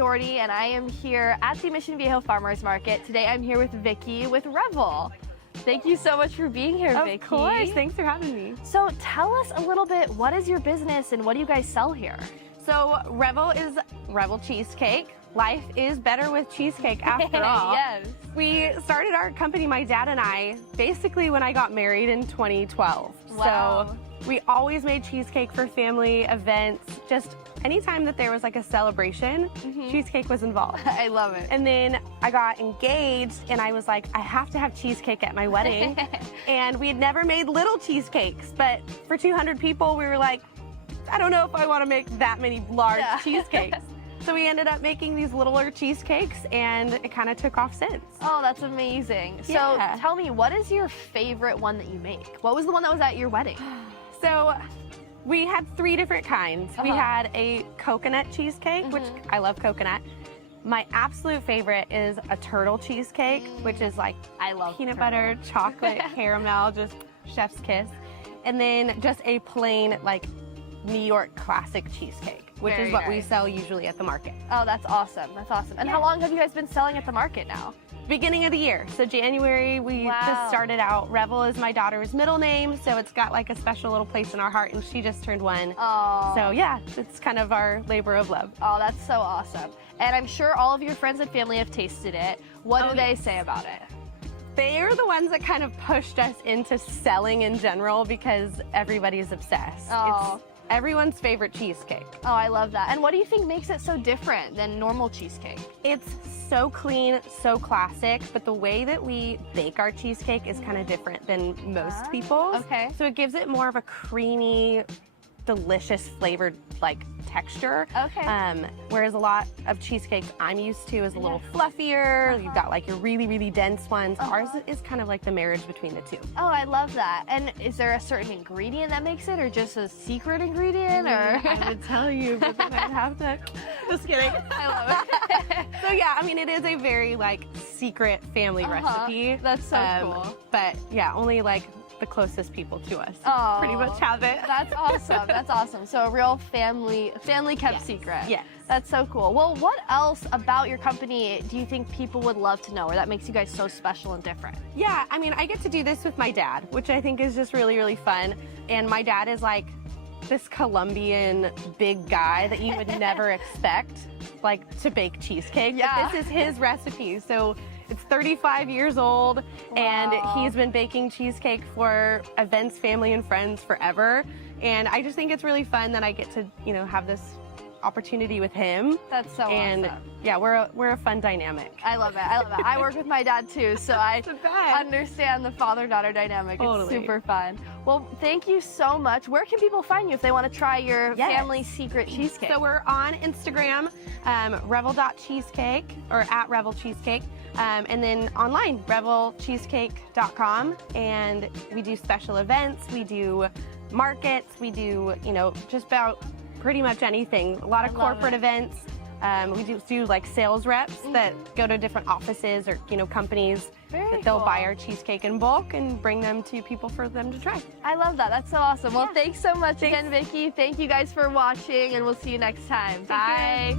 Doherty, and I am here at the Mission Viejo Farmers Market. Today I'm here with Vicki with Revel. Thank you so much for being here, Vicki. Of course, thanks for having me. So tell us a little bit, what is your business and what do you guys sell here? So Revel is Revel Cheesecake. Life is better with cheesecake after all. Yes. We started our company, my dad and I, basically when I got married in 2012. Wow. So we always made cheesecake for family events. Just anytime that there was like a celebration, cheesecake was involved. I love it. And then I got engaged and I was like, I have to have cheesecake at my wedding. And we had never made little cheesecakes, but for 200 people, we were like, I don't know if I want to make that many large cheesecakes. So we ended up making these littler cheesecakes and it kind of took off since. Oh, that's amazing. So tell me, what is your favorite one that you make? What was the one that was at your wedding? So we had 3 different kinds. We had a coconut cheesecake, which I love coconut. My absolute favorite is a turtle cheesecake, which is like I love peanut butter, chocolate, caramel, just chef's kiss. And then just a plain like New York classic cheesecake, which is what we sell usually at the market. Oh, that's awesome. That's awesome. And how long have you guys been selling at the market now? Beginning of the year. So January, we just started out. Revel is my daughter's middle name, so it's got like a special little place in our heart, and she just turned 1. Oh. So yeah, it's kind of our labor of love. Oh, that's so awesome. And I'm sure all of your friends and family have tasted it. What do they say about it? They're the ones that kind of pushed us into selling in general because everybody's obsessed. Oh. It's everyone's favorite cheesecake. Oh, I love that. And what do you think makes it so different than normal cheesecake? It's so clean, so classic, but the way that we bake our cheesecake is kind of different than most people's. Okay. So it gives it more of a creamy, delicious flavored like texture. Okay. Whereas a lot of cheesecakes I'm used to is a little fluffier. You've got like your really, really dense ones. Ours is kind of like the marriage between the 2. Oh, I love that. And is there a certain ingredient that makes it, or just a secret ingredient, or? I would tell you, but then I'd have to. Just kidding. I love it. So yeah, I mean, it is a very like secret family recipe. That's so cool. But yeah, only like the closest people to us pretty much have it. That's awesome. That's awesome. So a real family kept secret. Yes. That's so cool. Well, what else about your company do you think people would love to know, or that makes you guys so special and different? Yeah, I mean, I get to do this with my dad, which I think is just really, really fun. And my dad is like this Colombian big guy that you would never expect like to bake cheesecake. Yeah. But this is his recipe. So it's 35 years old, and he's been baking cheesecake for events, family, and friends forever. And I just think it's really fun that I get to, you know, have this opportunity with him. That's so awesome. Yeah, we're a fun dynamic. I love it. I love it. I work with my dad too, so I understand the father-daughter dynamic. It's super fun. Well, thank you so much. Where can people find you if they want to try your family secret cheesecake? So we're on Instagram, revel.cheesecake, or at Revel Cheesecake. And then online, revelcheesecake.com, and we do special events, we do markets, we do, you know, just about pretty much anything. A lot of corporate events. We do like sales reps that go to different offices or, you know, companies that they'll buy our cheesecake in bulk and bring them to people for them to try. I love that. That's so awesome. Well, thanks so much again, Vicki. Thank you guys for watching, and we'll see you next time. Bye.